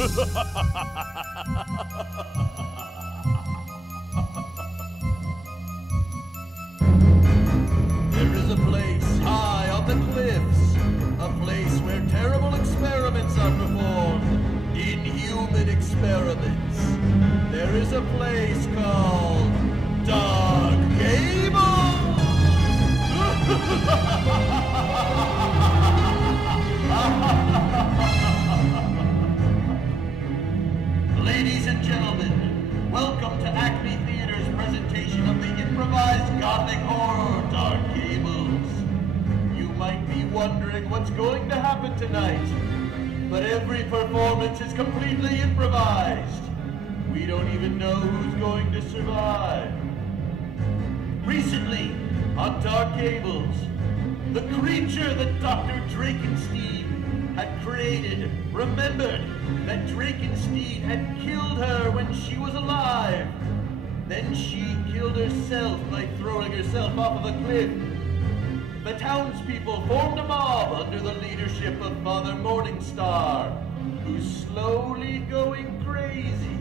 There is a place high on the cliffs, a place where terrible experiments are performed, inhuman experiments. There is a place called Dark Gables! Ladies and gentlemen, welcome to ACME Theatre's presentation of the improvised gothic horror Dark Gables. You might be wondering what's going to happen tonight, but every performance is completely improvised. We don't even know who's going to survive. Recently, on Dark Gables, the creature that Dr. Drakenstein had created remembered that Drakenstein had killed her when she was alive. Then she killed herself by throwing herself off of a cliff. The townspeople formed a mob under the leadership of Father Morningstar, who's slowly going crazy.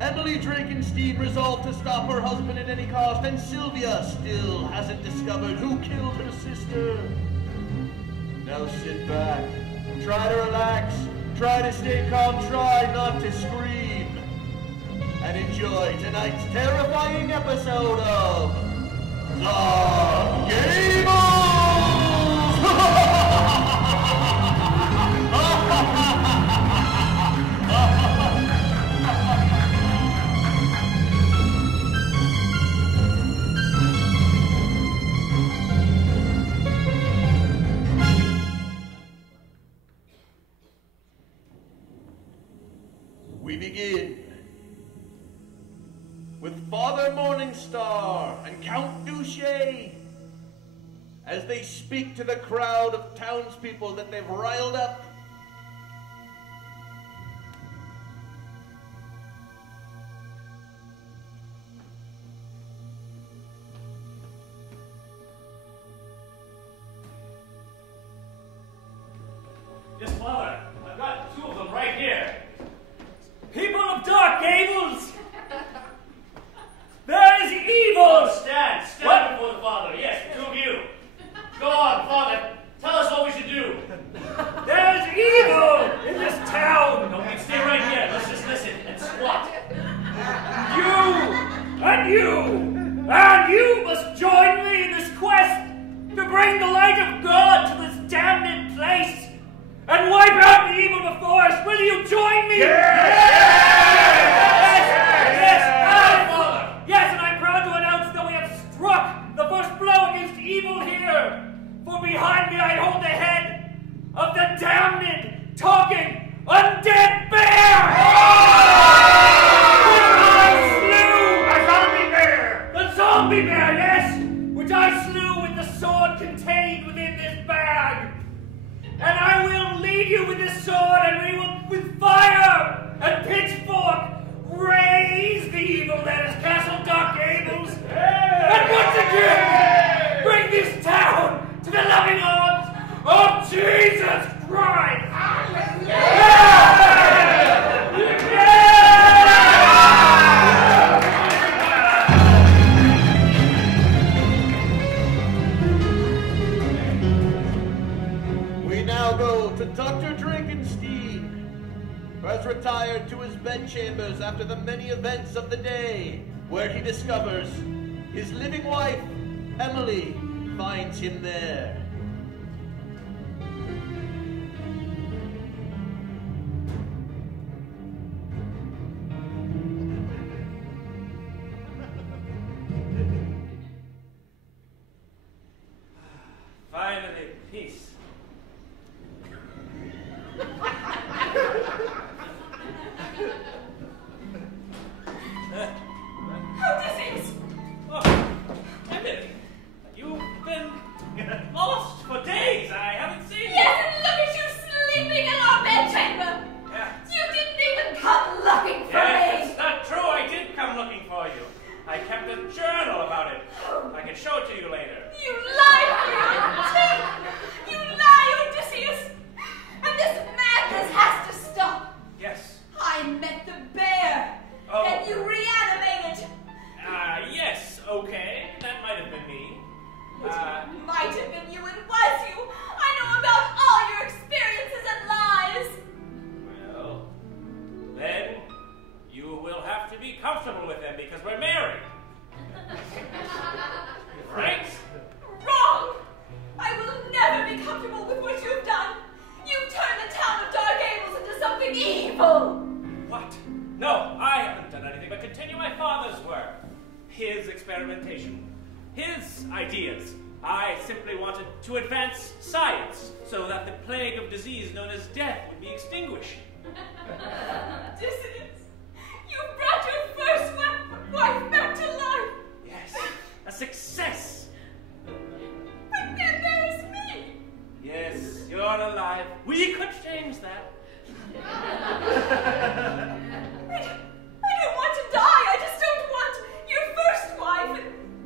Emily Drakenstein resolved to stop her husband at any cost, and Silvia still hasn't discovered who killed her sister. Now sit back, try to relax, try to stay calm, try not to scream, and enjoy tonight's terrifying episode of Dark Gables! We begin with Father Morningstar and Count Douche as they speak to the crowd of townspeople that they've riled up. Yes, Father, I've got two of them right here. People of Dark Gables! There is evil! Stand before the Father. Yes, the two of you. Go on, Father. Tell us what we should do. There is evil in this town. No, we can stay right here. Let's just listen and squat. You must join me in this quest to bring the light of God to this damned place and wipe out the evil before us. Will you join me? Yes, and I'm proud to announce that we have struck the first blow against evil here. For behind me I hold the head of the damned, talking, undead bear! The zombie bear, yes! Which I slew with the sword contained within this bag. And I will lead you with this sword, and we will, with fire and pitchfork, raise the evil that is Castle Dark Gables, and once again bring this town to the loving arms of Jesus Christ. We now go to Dr. Drakenstein, who has retired to his bedchambers after the many events of the day, where he discovers his living wife, Emily, finds him there. Finally, peace. Odysseus! Oh, Emily, you've been lost for days. I haven't seen you. Yes, and look at you sleeping in our bedchamber! Yeah. You didn't even come looking for Yes, me! it's not true. I did come looking for you. I kept a journal about it. I can show it to you later. You lie, you lie, Odysseus! And this madness has to stop! advance ideas. I simply wanted to advance science so that the plague of disease known as death would be extinguished. Odysseus, you brought your first wife back to life. Yes, a success. But then there's me. Yes, you're alive. We could change that. I don't want to die. I just don't want your first wife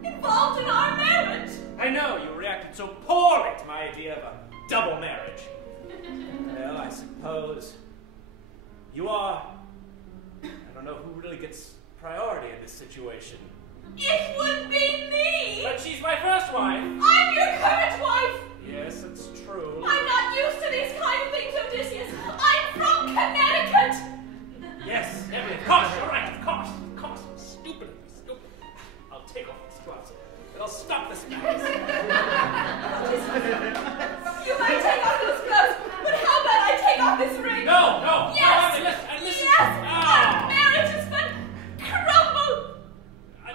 involved in our marriage. I know you reacted so poorly to my idea of a double marriage. Well, I suppose you are. I don't know who really gets priority in this situation. It would be me. But she's my first wife. I'm your current wife. Yes, it's true. I'm not used to these kind of things, Odysseus. I'm from Connecticut. Yes, everything. Of course, you're right. Of course. Stupid. I'll take off these gloves. It'll stop this mess. You might take off those gloves, but how about I take off this ring? No. Yes. No, listen. Yes. Oh. Our marriage is going to crumble. I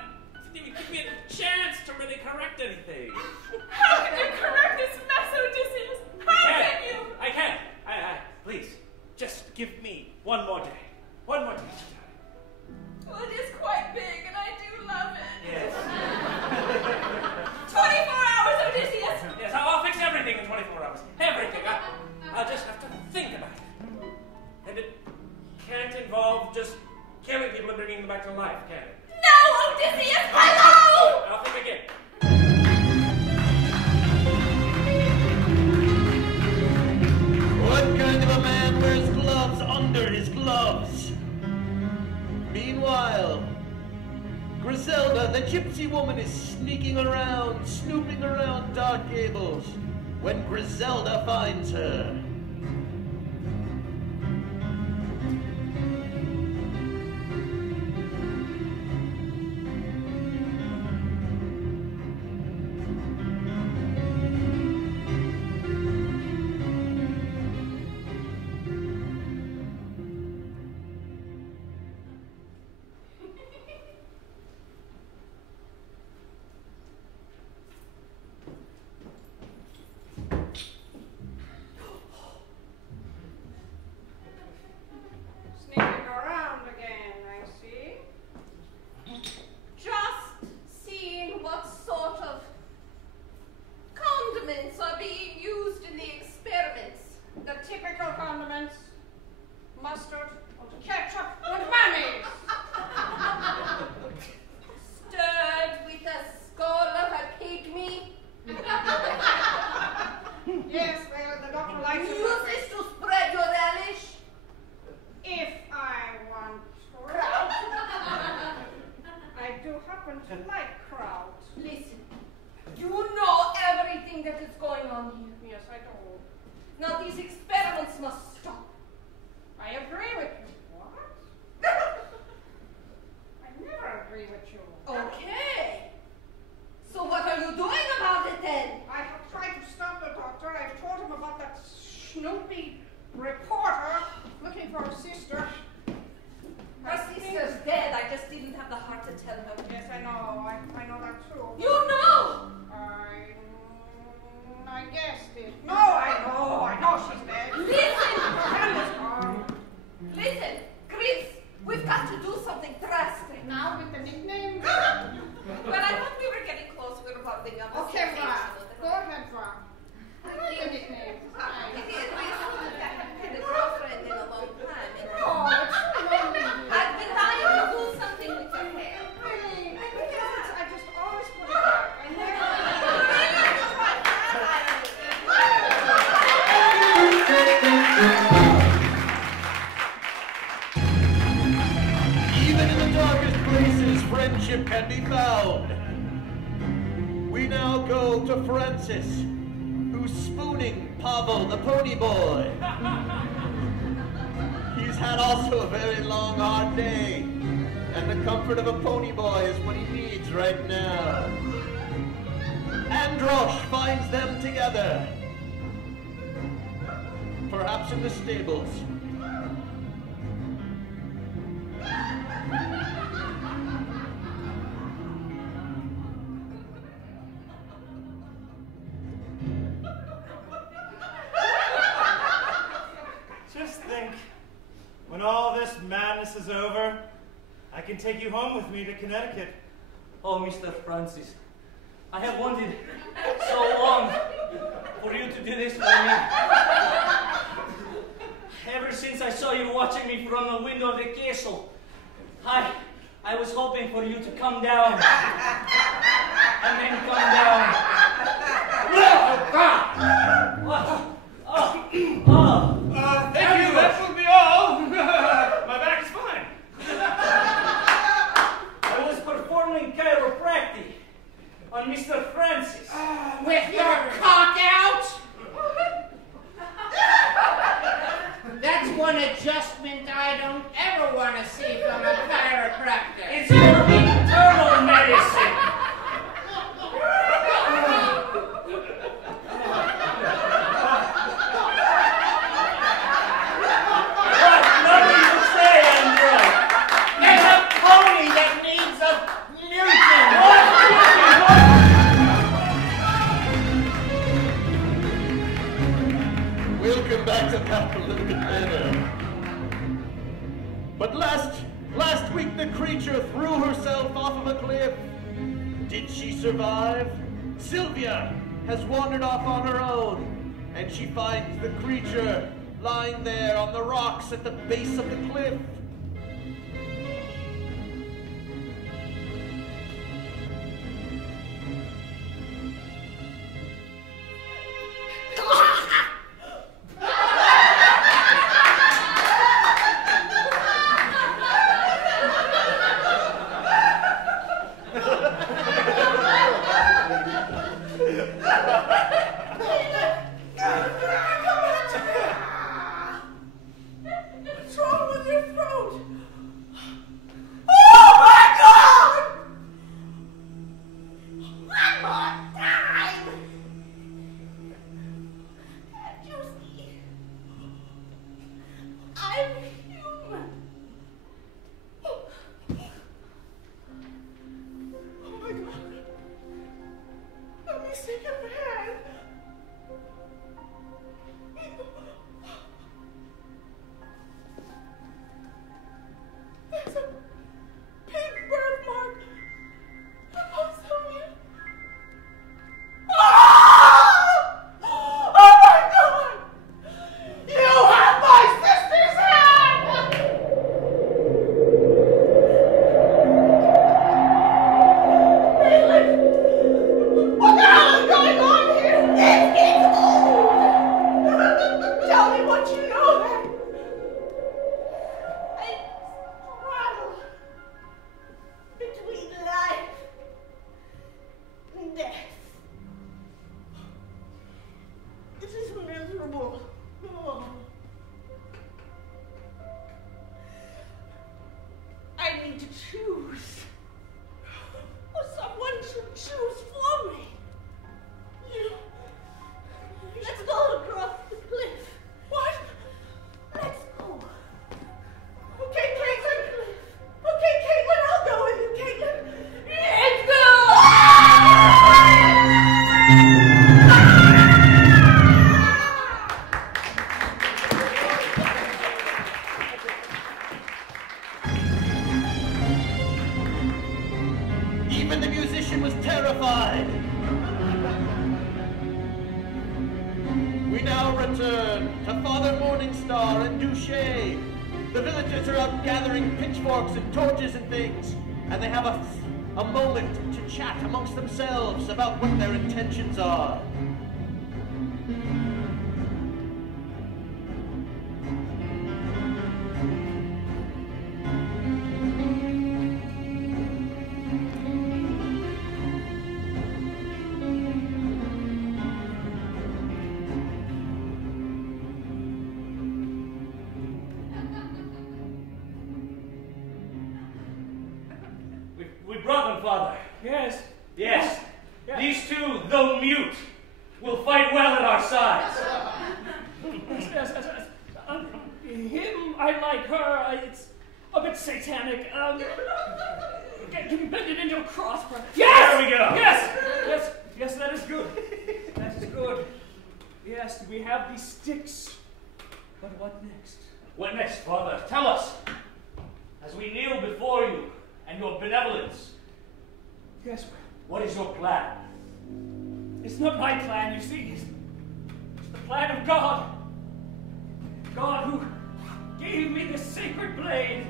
didn't even give me a chance to really correct anything. How can you correct this mess, Odysseus? How can you? I can. Please, just give me one more day. One more day. Well, it is quite big, and I do love it. Yes. 24 hours, Odysseus. Yes, I'll fix everything in 24 hours. Everything. I'll just have to think about it. And it can't involve just killing people and bringing them back to life, can it? No, Odysseus, hello! I'll think again. What kind of a man wears gloves under his gloves? Meanwhile, Grizelda, the gypsy woman, is snooping around Dark Gables, when Grizelda finds her. Who's spooning Pavel the pony boy. He's had also a very long, hard day, and the comfort of a pony boy is what he needs right now. Androsh finds them together, perhaps in the stables. this is over, I can take you home with me to Connecticut. Oh, Mr. Francis, I have wanted so long for you to do this for me. Ever since I saw you watching me from the window of the castle, I was hoping for you to come down. And then come down. Thank you, that will be all. My back is fine. I was performing chiropractic on Mr. Francis. With your cock out? That's one adjustment I don't ever want to see from a chiropractor. It's your internal medicine. What? Nothing to say, Androsh. There's a pony that needs a mutant. We'll come back to that a little bit later. But last week the creature threw herself off of a cliff. Did she survive? Silvia has wandered off on her own, and she finds the creature lying there on the rocks at the base of the cliff. return to Father Morningstar and Douche. The villagers are out gathering pitchforks and torches and things, and they have a moment to chat amongst themselves about what their intentions are. We brought them, Father. Yes. Yes. Yes. These two, though mute, will fight well at our sides. Yes. Him, I like her. It's a bit satanic. Can you bend it into a cross? Yes! There we go. Yes, that is good. That is good. Yes, we have these sticks. But what next? What next, Father? Tell us. as we kneel before you and your benevolence, Yes, what is your plan? it's not my plan, you see. It's the plan of God. God who gave me this sacred blade.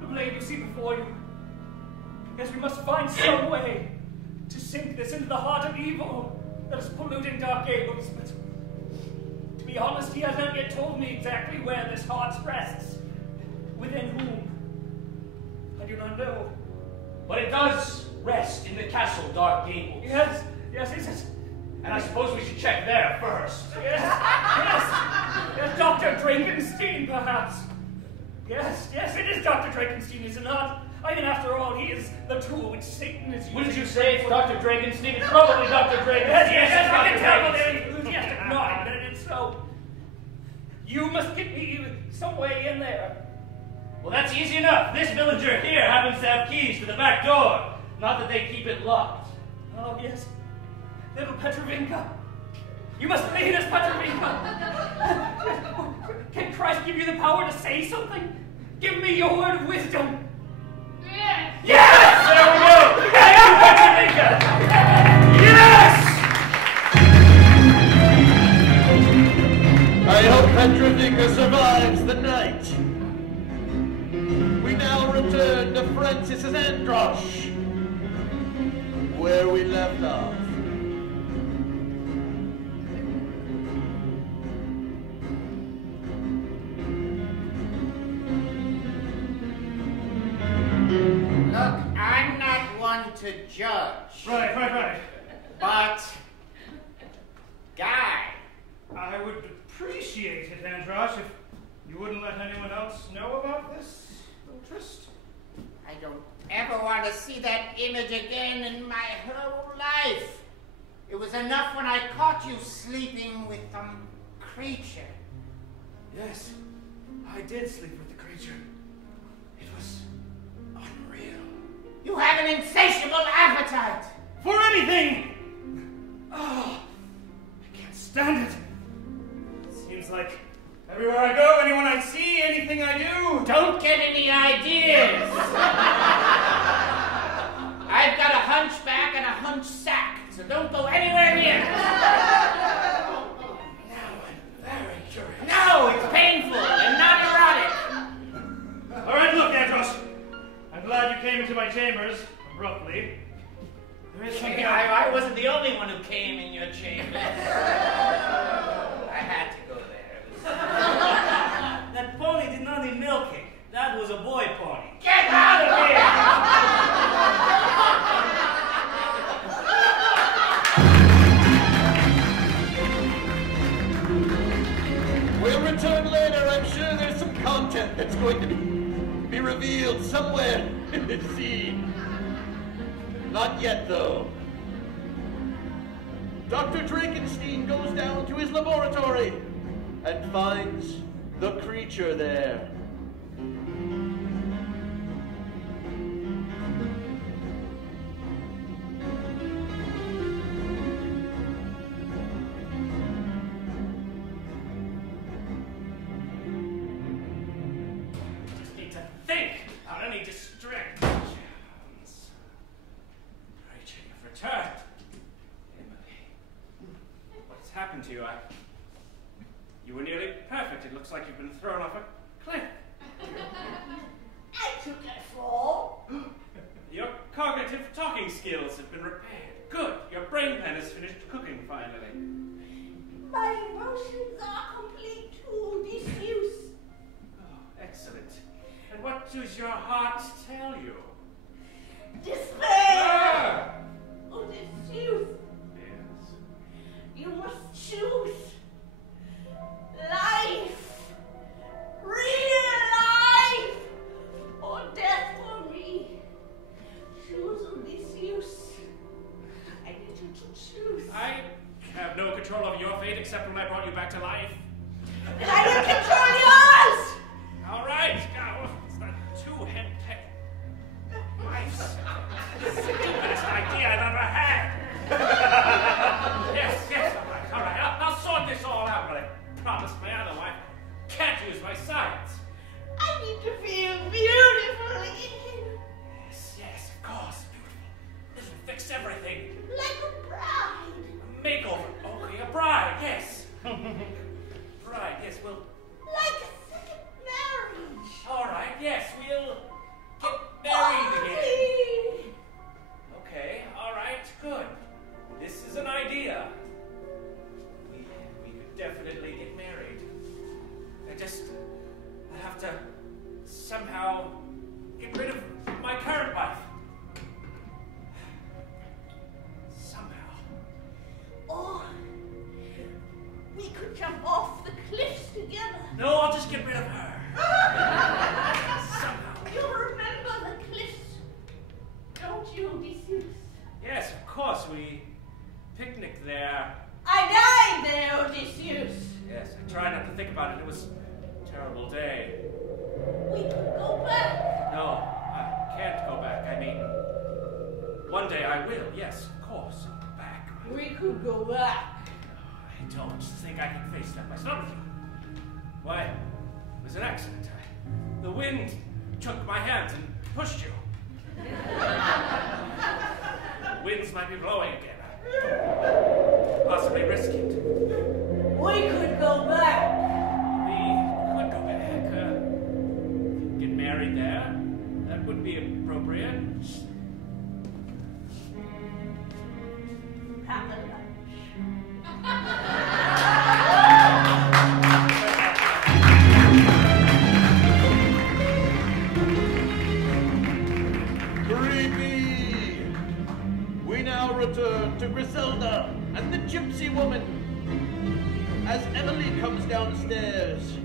The blade you see before you. Yes, we must find some way to sink this into the heart of evil that is polluting Dark Gables. But to be honest, he has not yet told me exactly where this heart rests. Within whom? I do not know. But it does rest in the castle Dark Gables. Yes, it is. And I suppose we should check there first. Yes, Dr. Drakenstein, perhaps. Yes, it is Dr. Drakenstein, is it not? I mean, after all, he is the tool which Satan is using. Wouldn't you say it's Dr. Drakenstein? It's probably Dr. Drakenstein. Yes, I can tell by the enthusiastic nod, and it's so. You must get me some way in there. Well, that's easy enough. This villager here happens to have keys to the back door. Not that they keep it locked. Oh, yes. Little Petrovinka. You must lead us, Petrovinka. Can Christ give you the power to say something? Give me your word of wisdom. Yes! Yes! There we go! Thank you, Petrovinka! Yes! I hope Petrovinka survives the night. We now return to Francis's Androsh, where we left off. Look, I'm not one to judge. Right. But, Guy, I would appreciate it, Androsh, if you wouldn't let anyone else know about this little tryst. I don't ever want to see that image again in my whole life. It was enough when I caught you sleeping with some creature. Yes, I did sleep with the creature. It was unreal. You have an insatiable appetite. For anything! Oh, I can't stand it. Seems like everywhere I go, anyone I see, anything I do. Don't get any ideas. I've got a hunchback and a hunch sack, so don't go anywhere near it. Now I'm very curious. No, it's painful and not erotic. All right, look, Androsh. I'm glad you came into my chambers abruptly. There is something I wasn't the only one who came in your chambers. I had to go there. That pony did not need milking. That was a boy pony. Get out of here! We'll return later. I'm sure there's some content that's going to be revealed somewhere in this scene. Not yet, though. Dr. Drakenstein goes down to his laboratory and finds the creature there. Just need to think on any distractions. Creature, you've returned. Emily, what's happened to you? You were nearly perfect. It looks like you've been thrown off a cliff. I took a fall. Your cognitive talking skills have been repaired. Good. Your brain pan has finished cooking finally. My emotions are complete to disuse. Oh, excellent. And what does your heart tell you? Despair! Oh, disuse. Yes. You must choose. Life. Real life. Or death for me. Choose Odysseus. I need you to choose. I have no control over your fate except when I brought you back to life. And I will control yours! All right. Oh, it's not too hectic. Life's the stupidest idea I've ever had. Yes, all right. I'll sort this all out, but I promise my other wife can't use my science. I need to feel beautiful. this is an idea. We could definitely get married. I have to somehow get rid of my current wife. Somehow. Oh, we could jump off the cliffs together. No, I'll just get rid of her. Somehow. You remember the cliffs, don't you, Odysseus? Yes, of course. We picnicked there. I died there, Odysseus. Yes, I tried not to think about it. It was a terrible day. We could go back. No, I can't go back. I mean, one day I will. Yes, of course. Back. We could go back. I don't think I can face that myself. Why? It was an accident. The wind took my hands and pushed you. The winds might be blowing again. Possibly risk it. We could go back. We could go back. Get married there. That would be appropriate. Have a lunch. We now return to Grizelda and the gypsy woman as Emily comes downstairs.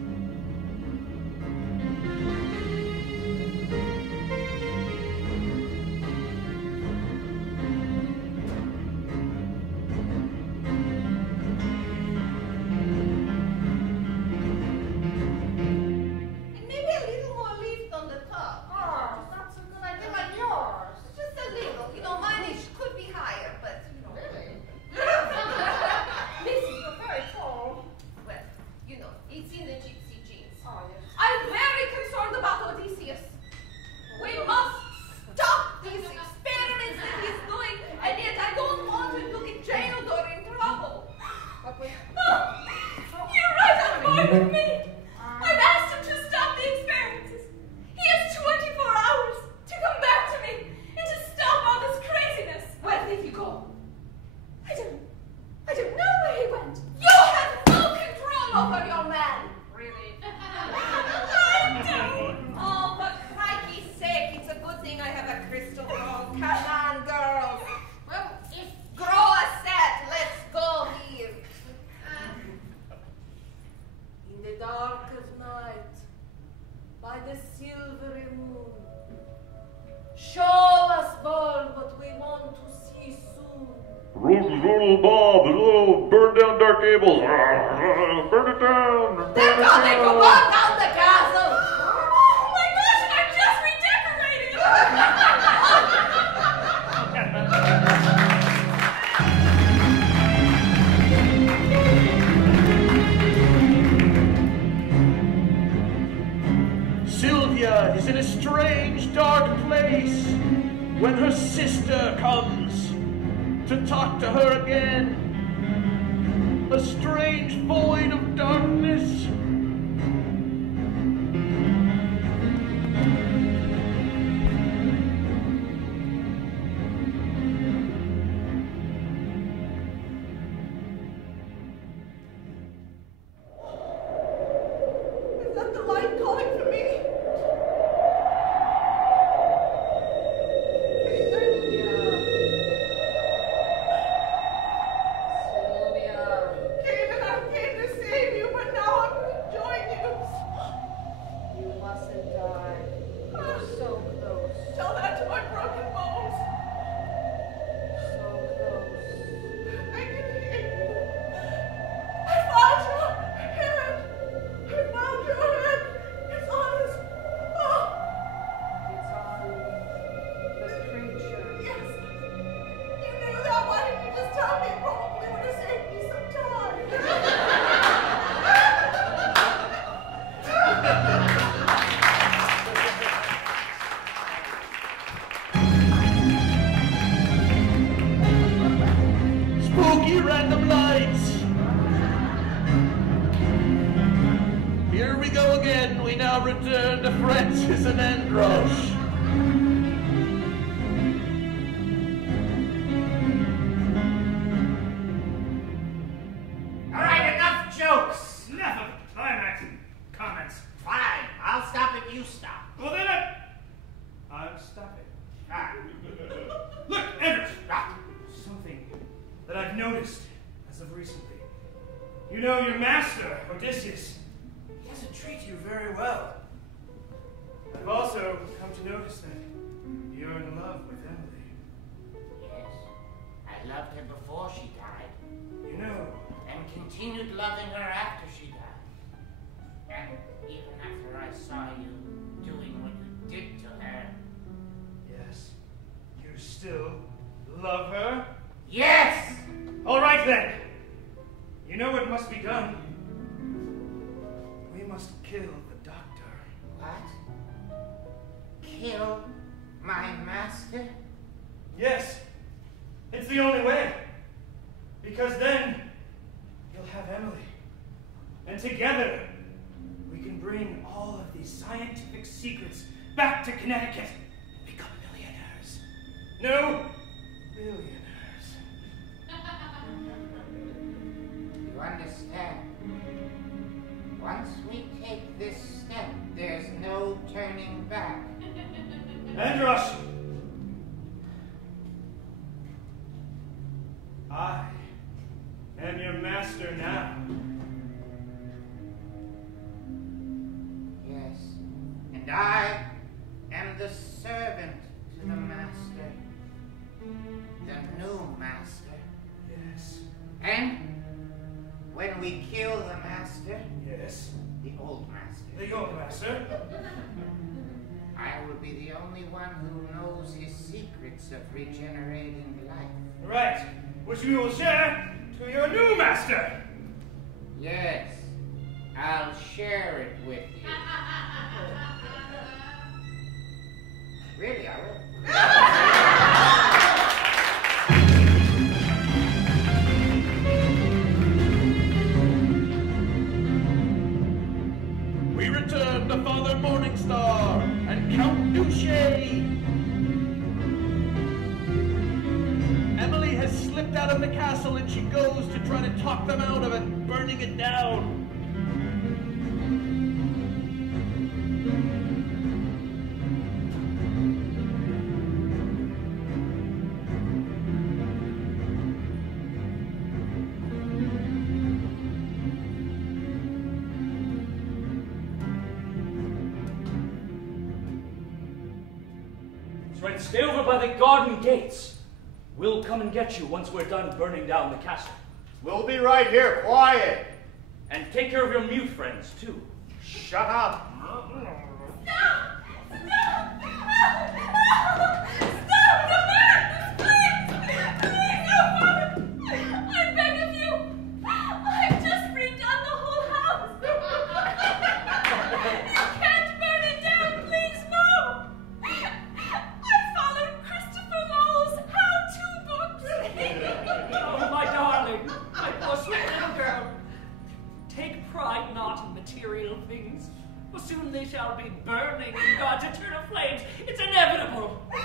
Burn down Dark Gables! Burn it down! They're coming to burn down the castle! Oh my gosh, and I'm just redecorating! Silvia is in a strange, dark place when her sister comes to talk to her again. A strange void of darkness. Is that the light calling for me? Return to Francis and Androsh. that I've noticed as of recently. You know, your master, Odysseus, he doesn't treat you very well. I've also come to notice that you're in love with Emily. Yes, I loved her before she died. You know, And continued loving her after she died. And even after I saw you doing what you did to her. yes, you still love her? Yes! All right then. You know what must be done. We must kill the doctor. What? Kill my master? Yes, it's the only way. Because then you'll have Emily. And together we can bring all of these scientific secrets back to Connecticut and become millionaires. No, billionaires. You understand? Once we take this step, there's no turning back. Androsh! I am your master now. Yes, and I am the servant to the master. The new master. Yes. And when we kill the master, Yes. the old master, The old master. I will be the only one who knows his secrets of regenerating life. Right. Which we will share to your new master. Yes, I'll share it with you. Really, I will. We return to Father Morningstar and Count Douche. Emily has slipped out of the castle and she goes to try to talk them out of it, burning it down. That's right, stay over by the garden gates. We'll come and get you once we're done burning down the castle. We'll be right here, quiet. And take care of your mute friends, too. Shut up. Stop! Stop! No, man! Please! Please, no, Father! I beg of you! I've just redone the whole house! You can't burn it down, please, no! I followed Christopher Lowell's how-to books! Oh, my darling, my poor sweet little girl. Take pride not in material things, for soon they shall be burning in God's eternal flames. It's inevitable. No,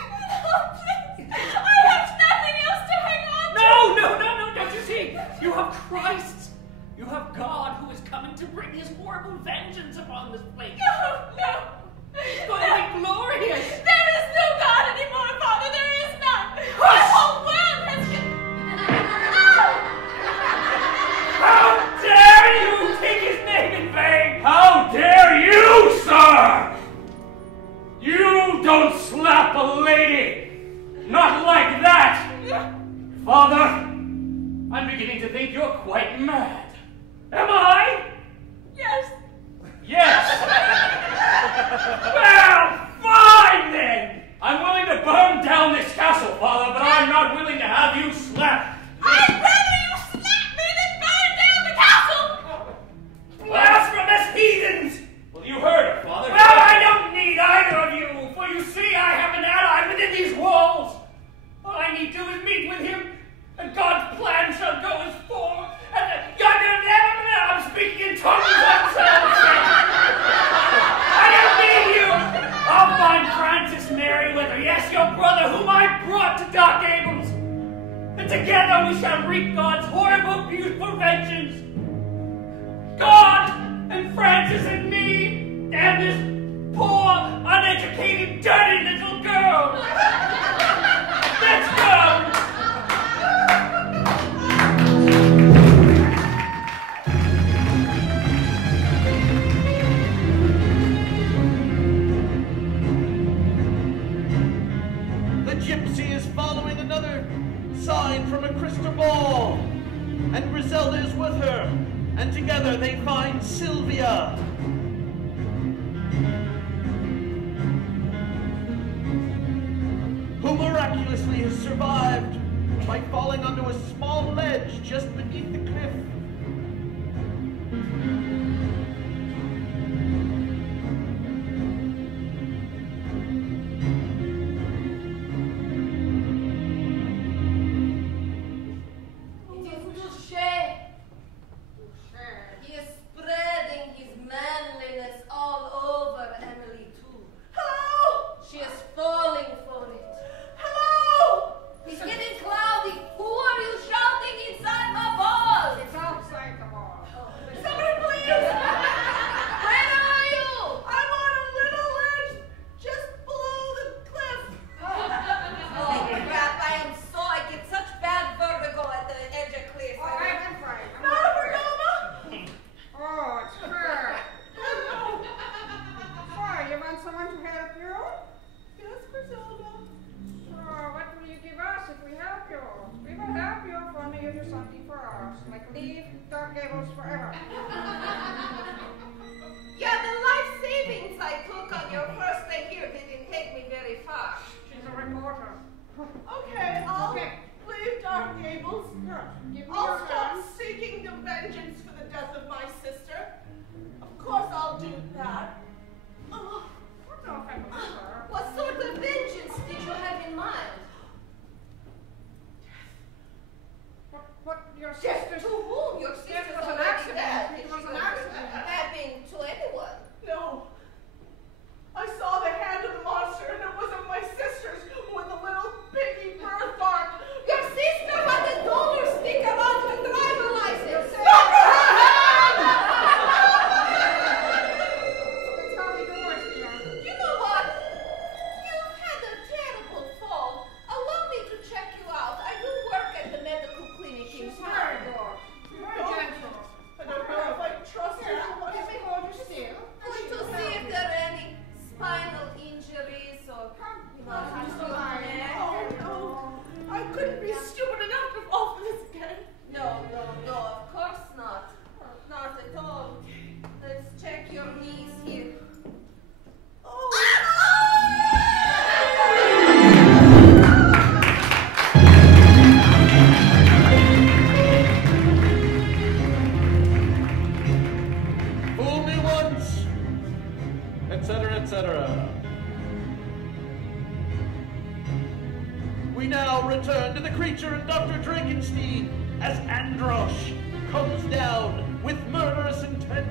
please! I have nothing else to hang on to! No, don't you see? You have Christ. You have God who is coming to bring his horrible vengeance upon this place. No! It's going to be glorious. There is no God anymore, Father! There is none! The whole world has been... How dare you take his name in vain? How dare you, sir? You don't slap a lady. Not like that. Father, I'm beginning to think you're quite mad. Am I? Yes! Yes. Well, fine then. I'm willing to burn down this castle, Father, but I'm not willing to have you slapped. I'd rather you slap me than burn down the castle! Blasphemous heathens! Well, you heard her, Father. Well, I don't need either of you, for you see I have an ally within these walls. All I need to do is meet with him, and God's plan shall go as forth. And I'm speaking in tongues, I'm I don't need you. I'll find Francis Meriwether, yes, your brother, whom I brought to Dark Gables. And together we shall reap God's horrible, beautiful vengeance. God and Francis and me and this poor, uneducated, dirty little girl. Let's go. and Grizelda is with her, and together they find Silvia. Who miraculously has survived by falling onto a small ledge just beneath the cliff. We now return to the creature and Dr. Drakenstein as Androsh comes down with murderous intent.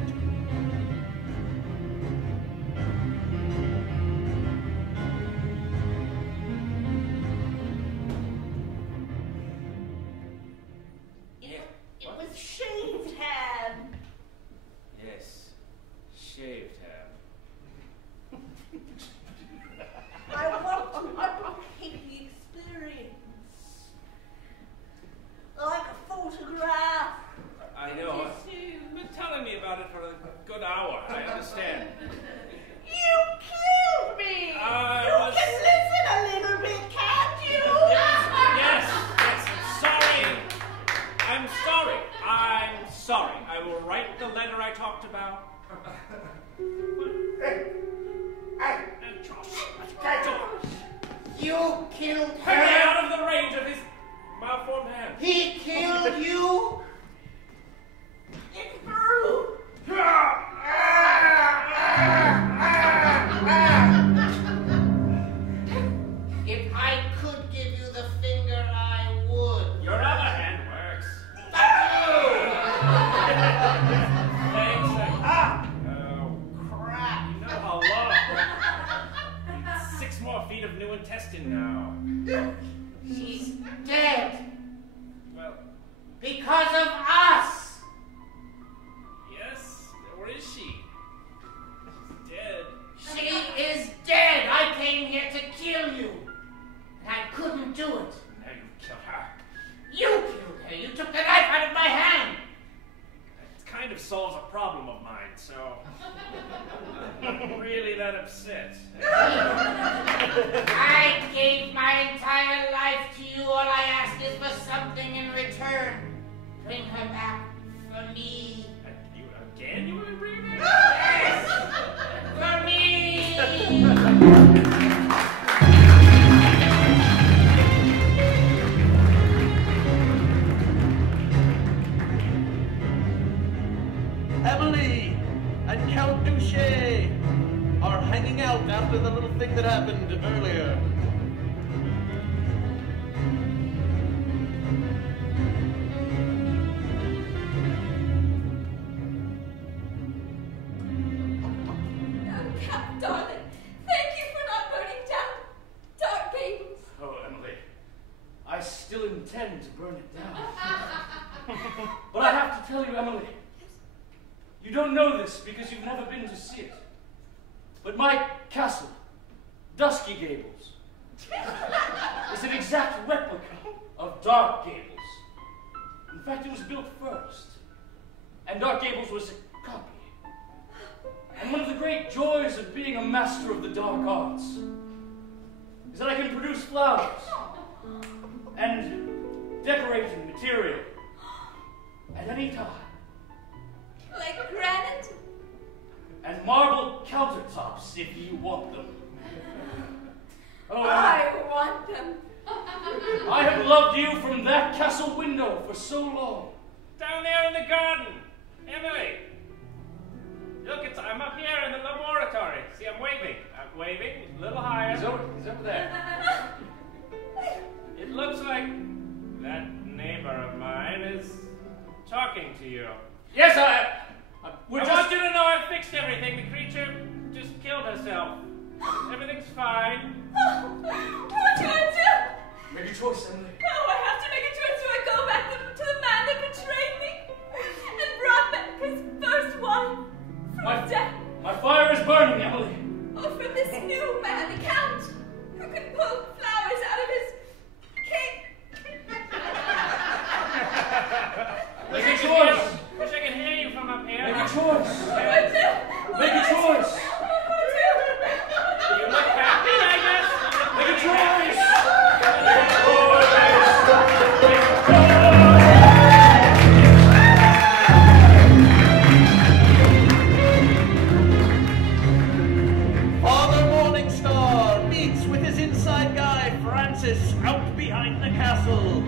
It was shaved hand. Yes, shaved hand. I want to replicate the experience. Like a photograph. I know. You've been telling me about it for a good hour. I understand. You killed me! You can listen a little bit, can't you? Yes, I'm sorry. I'm sorry. I will write the letter I talked about. You killed her. Get me out of the range of his malformed hand. He killed you? It's true. If I could give you the finger, I would. Your other hand works. Thanks. Oh, crap. You know how long? 6 more feet of new intestine now. She's dead. Well, because of us. Yes, where is she? She's dead. She is dead. I came here to kill you. And I couldn't do it. Now you killed her. You killed her. You took the knife out of my hand. It kind of solves a problem of mine, so I'm not really that upset. I gave my entire life to you. All I ask is for something in return. To bring her back for me. Again, you want to bring her back? Yes! For me! Emily and Count Douche are hanging out after the little thing that happened earlier. Darling, thank you for not burning down Dark Gables. Oh, Emily, I still intend to burn it down. But I have to tell you, Emily, you don't know this because you've never been to see it. But my castle, Dusky Gables, is an exact replica of Dark Gables. In fact, it was built first, and Dark Gables was a copy. And one of the great joys of being a master of the dark arts is that I can produce flowers and decorating material at any time. Like granite? And marble countertops if you want them. Oh, I want them. I have loved you from that castle window for so long. Down there in the garden. Emily. Look, I'm up here in the laboratory. See, I'm waving. I'm waving a little higher. He's over there. It looks like that neighbor of mine is talking to you. Yes, I want you to know I fixed everything. The creature just killed herself. Everything's fine. What do I do? Make a choice, Emily. Oh, I have to make a choice. Do I go back to the man that betrayed me and brought back his first wife from death? My fire is burning, Emily. Or from this new man, the Count, who can pull flowers out of his cake? Make a choice. Wish I could hear you from up here. Make a choice. What do I do? Make a choice. You look happy, I guess. Make a choice. Father Morningstar meets with his inside guy, Francis, out behind the castle.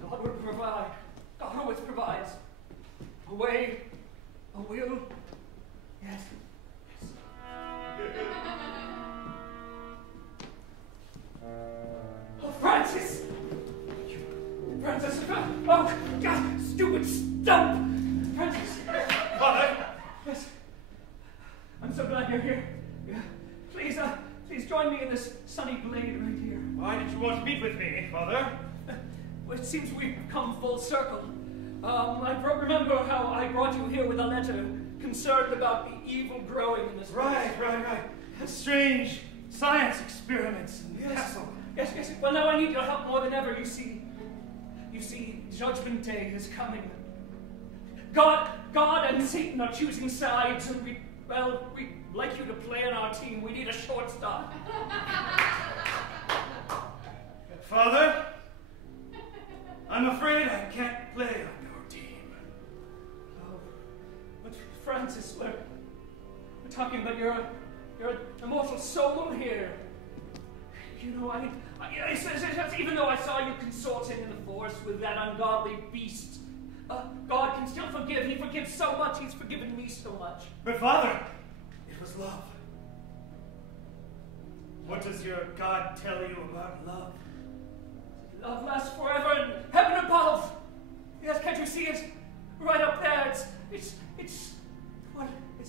God will provide. God always provides. A way, a will. Yes. Oh, Francis! Francis! Oh, God! Stupid stump! Francis! Father! Yes. I'm so glad you're here. Please, please join me in this sunny glade right here. Why did you want to meet with me, Father? Well, it seems we've come full circle. I remember how I brought you here with a letter concerned about the evil growing in this place. Right. Strange science experiments in the castle. Yes. Well, now I need your help more than ever. You see, Judgment Day is coming. God and Satan are choosing sides, and we'd like you to play on our team. We need a shortstop. Father, I'm afraid I can't play on your team. Oh, but Francis, we're talking about your immortal soul here. You know, even though I saw you consorting in the forest with that ungodly beast, God can still forgive. He forgives so much. He's forgiven me so much. But Father, it was love. What does your God tell you about love? Love lasts forever in heaven above. Yes, can't you see it? Right up there. It's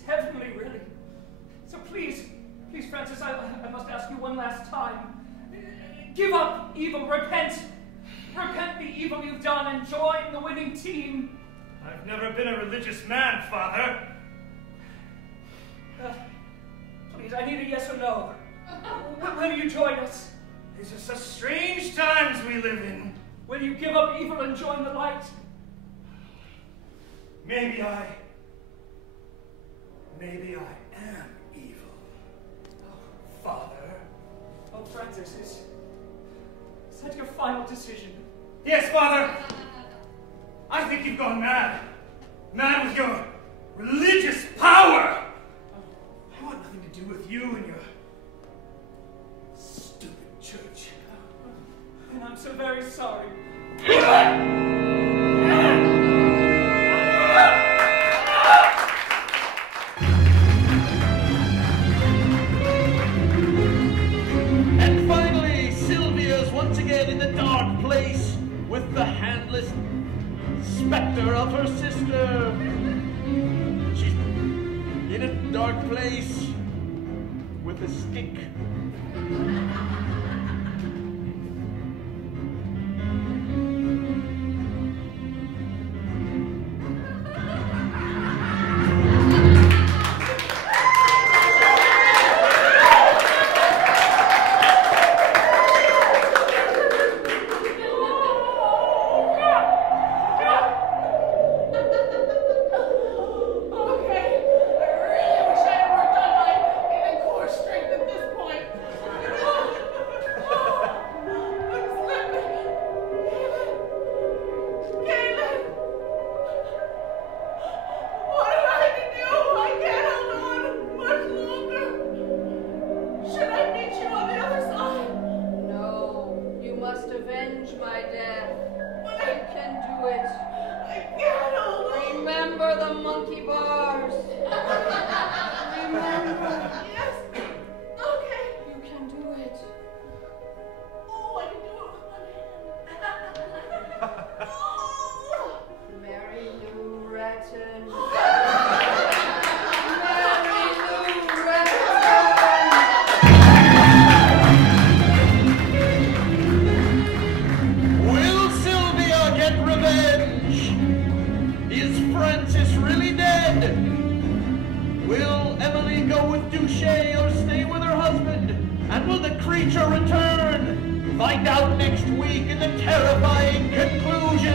heavenly, really. So please, Francis, I must ask you one last time. Give up evil, repent the evil you've done, and join the winning team. I've never been a religious man, Father. Please, I need a yes or no. Will you join us? These are such strange times we live in. Will you give up evil and join the light? Maybe I maybe I am evil. Oh, Father. Oh, Francis, is that your final decision? Yes, Father. I think you've gone mad. Mad with your religious power. I want nothing to do with you and your stupid church. And I'm so very sorry. And finally, Silvia's once again in the dark place with the handless specter of her sister. She's in a dark place with a stick. Return! Find out next week in the terrifying conclusion!